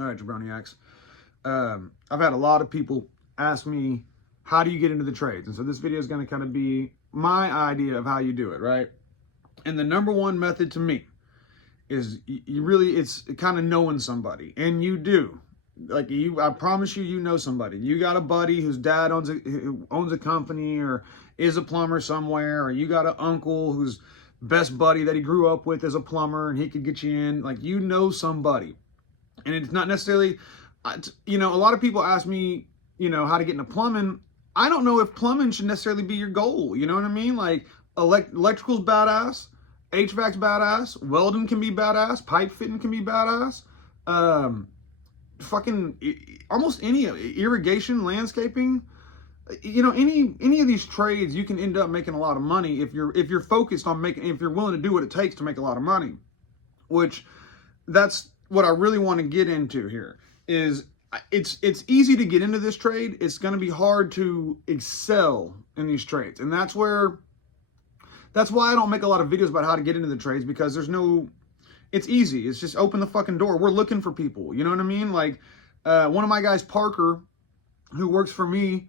All right, Jabroniacs. I've had a lot of people ask me, how do you get into the trades? And so this video is going to kind of be my idea of how you do it, right? And the number one method to me is it's kind of knowing somebody. And you do. Like, I promise you, you know somebody. You got a buddy whose dad who owns a company or is a plumber somewhere, or you got an uncle whose best buddy that he grew up with is a plumber and he could get you in. Like, you know somebody. And it's not necessarily, a lot of people ask me, how to get into plumbing. I don't know if plumbing should necessarily be your goal. You know what I mean? Like, electrical's badass, HVAC's badass, welding can be badass, pipe fitting can be badass. Fucking almost any irrigation, landscaping, any of these trades, you can end up making a lot of money if you're focused on if you're willing to do what it takes to make a lot of money. Which, that's what I really want to get into here. Is it's easy to get into this trade. It's going to be hard to excel in these trades, and that's why I don't make a lot of videos about how to get into the trades, because it's easy. It's just open the fucking door. We're looking for people. You know what I mean? Like, one of my guys, Parker, who works for me,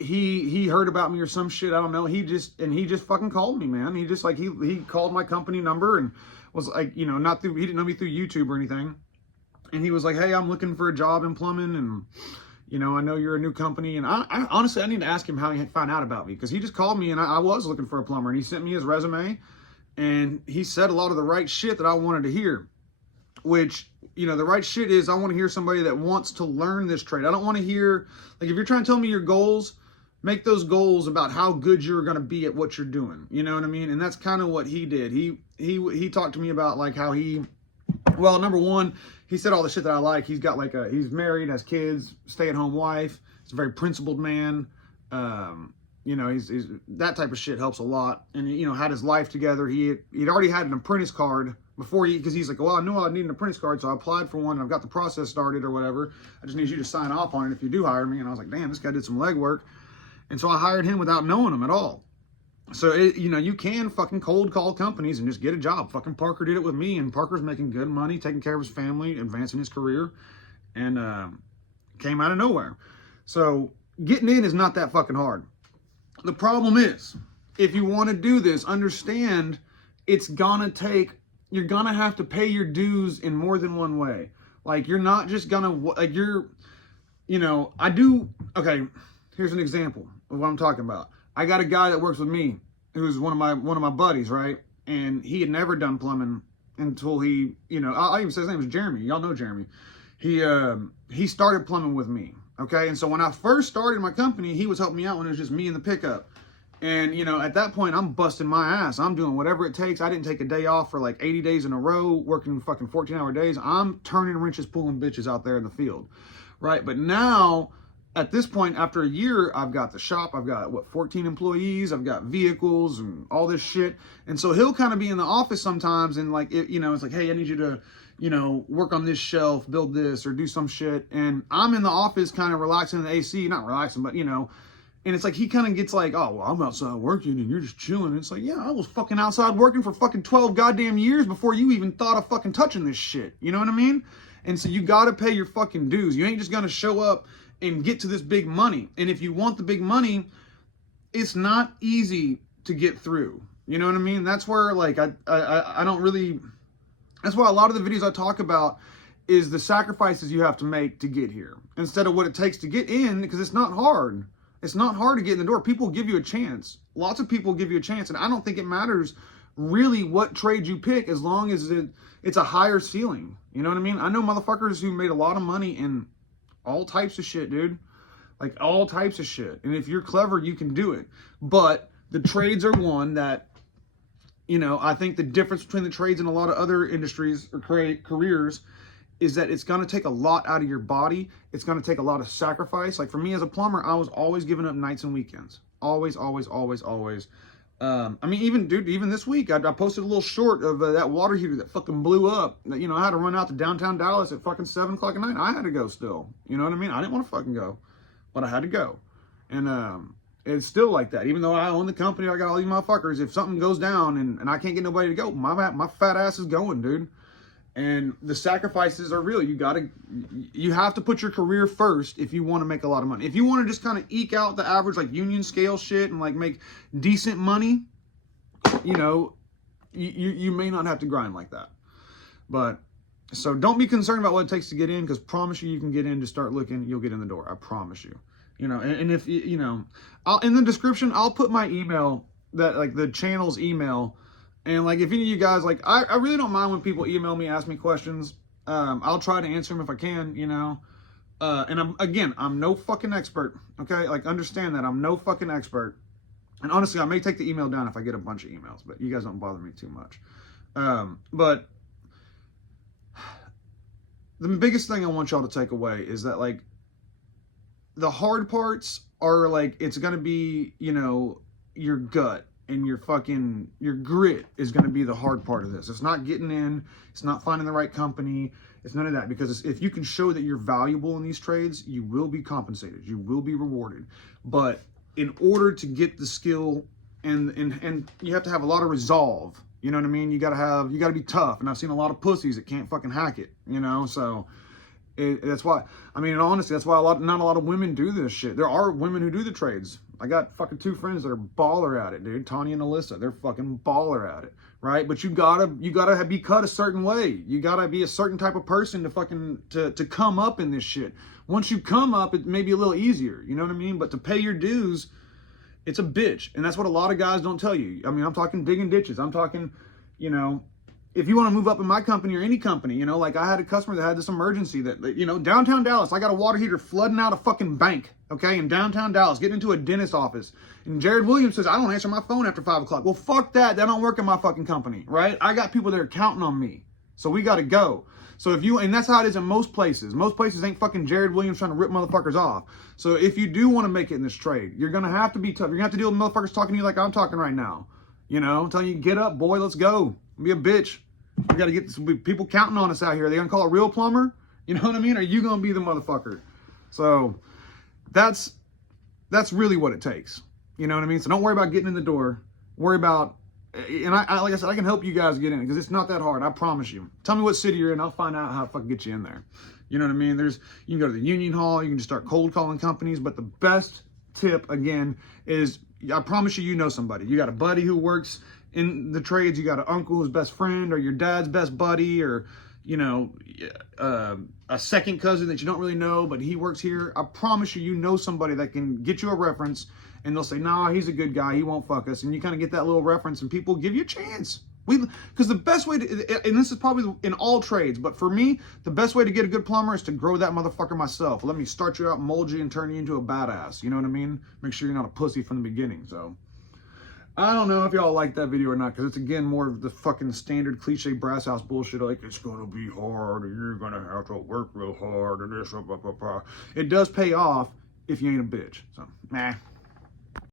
he heard about me or some shit. I don't know. He just fucking called me, man. He just he called my company number and was like, he didn't know me through YouTube or anything. And he was like, hey, I'm looking for a job in plumbing, and I know you're a new company. And I honestly, I need to ask him how he found out about me, because he just called me and I was looking for a plumber, and he sent me his resume. And he said a lot of the right shit that I wanted to hear, which, the right shit is, I want to hear somebody that wants to learn this trade. I don't want to hear, like, if you're trying to tell me your goals, make those goals about how good you're going to be at what you're doing. You know what I mean? And that's kind of what he did. He talked to me about, like, how number one, he said all the shit that I like. He's got he's married, has kids, stay-at-home wife. He's a very principled man. He's that type of shit helps a lot. And, had his life together. He'd already had an apprentice card before because he's like, well, I knew I'd need an apprentice card, so I applied for one, and I've got the process started or whatever. I just need you to sign off on it if you do hire me. And I was like, damn, this guy did some legwork. And so I hired him without knowing him at all. So, you can fucking cold call companies and just get a job. Fucking Parker did it with me, and Parker's making good money, taking care of his family, advancing his career, and came out of nowhere. So getting in is not that fucking hard. The problem is, if you want to do this, understand you're gonna have to pay your dues in more than one way. Like, you're not just gonna, okay, here's an example of what I'm talking about. I got a guy that works with me who's one of my buddies, right? And he had never done plumbing until I even say his name was Jeremy. Y'all know Jeremy. He started plumbing with me. Okay, and so when I first started my company, he was helping me out when it was just me in the pickup. And, at that point, I'm busting my ass. I'm doing whatever it takes. I didn't take a day off for like 80 days in a row, working fucking 14-hour days. I'm turning wrenches, pulling bitches out there in the field, right? But now, at this point, after a year, I've got the shop. I've got, 14 employees. I've got vehicles and all this shit. And so he'll kind of be in the office sometimes, and it's like, hey, I need you to, work on this shelf, build this, or do some shit. And I'm in the office kind of relaxing in the AC, not relaxing, but, and it's like, he kind of gets like, oh, well, I'm outside working and you're just chilling. And it's like, yeah, I was fucking outside working for fucking 12 goddamn years before you even thought of fucking touching this shit. You know what I mean? And so you got to pay your fucking dues. You ain't just going to show up and get to this big money. And if you want the big money, it's not easy to get through. You know what I mean? That's where, like, I don't really... That's why a lot of the videos I talk about is the sacrifices you have to make to get here, instead of what it takes to get in, because it's not hard. It's not hard to get in the door. People give you a chance. Lots of people give you a chance, and I don't think it matters really what trade you pick, as long as it's a higher ceiling. You know what I mean? I know motherfuckers who made a lot of money in all types of shit, dude. Like, all types of shit. And if you're clever, you can do it. But the trades are one that, I think the difference between the trades and a lot of other industries or careers is that it's going to take a lot out of your body. It's going to take a lot of sacrifice. Like, for me as a plumber, I was always giving up nights and weekends. Always, always, always, always. Even this week, I posted a little short of that water heater that fucking blew up. I had to run out to downtown Dallas at fucking 7 o'clock at night. I had to go still. You know what I mean? I didn't want to fucking go, but I had to go. And it's still like that. Even though I own the company, I got all these motherfuckers. If something goes down and I can't get nobody to go, my fat ass is going, dude. And the sacrifices are real. You have to put your career first if you want to make a lot of money. If you want to just kind of eke out the average like union scale shit and like make decent money, you know, you may not have to grind like that. But so don't be concerned about what it takes to get in, because promise you can get in. Just start looking, you'll get in the door. I promise you. You know, and if you know, in the description I'll put my email, that like the channel's email. And like, if any of you guys, like, I really don't mind when people email me, ask me questions. I'll try to answer them if I can, you know. And I'm no fucking expert, okay? Like, understand that I'm no fucking expert. And honestly, I may take the email down if I get a bunch of emails, but you guys don't bother me too much. But the biggest thing I want y'all to take away is that, like, the hard parts are, like, it's going to be, you know, your gut. And your grit is going to be the hard part of this. It's not getting in. It's not finding the right company. It's none of that. Because if you can show that you're valuable in these trades, you will be compensated. You will be rewarded. But in order to get the skill, and you have to have a lot of resolve. You know what I mean? You got to be tough. And I've seen a lot of pussies that can't fucking hack it. You know, so that's why. I mean, honestly, that's why not a lot of women do this shit. There are women who do the trades. I got fucking 2 friends that are baller at it, dude. Tanya and Alyssa, they're fucking baller at it, right? But you gotta be cut a certain way. You gotta be a certain type of person to fucking to come up in this shit. Once you come up, it may be a little easier, you know what I mean? But to pay your dues, it's a bitch, and that's what a lot of guys don't tell you. I mean, I'm talking digging ditches. I'm talking, you know, if you want to move up in my company or any company, you know, like I had a customer that had this emergency that, you know, downtown Dallas, I got a water heater flooding out a fucking bank, okay, in downtown Dallas, getting into a dentist office. And Jared Williams says, I don't answer my phone after 5 o'clock. Well, fuck that. That don't work in my fucking company, right? I got people that are counting on me. So we got to go. So and that's how it is in most places. Most places ain't fucking Jared Williams trying to rip motherfuckers off. So if you do want to make it in this trade, you're going to have to be tough. You're going to have to deal with motherfuckers talking to you like I'm talking right now. You know, telling you, get up, boy, let's go. Be a bitch. We got to get some people counting on us out here. Are they going to call a real plumber? You know what I mean? Or are you going to be the motherfucker? So that's really what it takes. You know what I mean? So don't worry about getting in the door. Worry about, and I like I said, I can help you guys get in because it's not that hard. I promise you. Tell me what city you're in. I'll find out how to fucking get you in there. You know what I mean? You can go to the union hall. You can just start cold calling companies. But the best tip, again, is I promise you know somebody. You got a buddy who works in the trades. You got an uncle who's best friend, or your dad's best buddy, or, you know, a second cousin that you don't really know, but he works here. I promise you know somebody that can get you a reference, and they'll say, nah, he's a good guy, he won't fuck us. And you kind of get that little reference, and people give you a chance. Because the best way to, and this is probably in all trades, but for me, the best way to get a good plumber is to grow that motherfucker myself. Let me start you out, mold you, and turn you into a badass. You know what I mean? Make sure you're not a pussy from the beginning. So I don't know if y'all like that video or not, because it's, again, more of the fucking standard cliche brass house bullshit, like, it's going to be hard, and you're going to have to work real hard, and this, blah, blah, blah. It does pay off if you ain't a bitch. So, nah.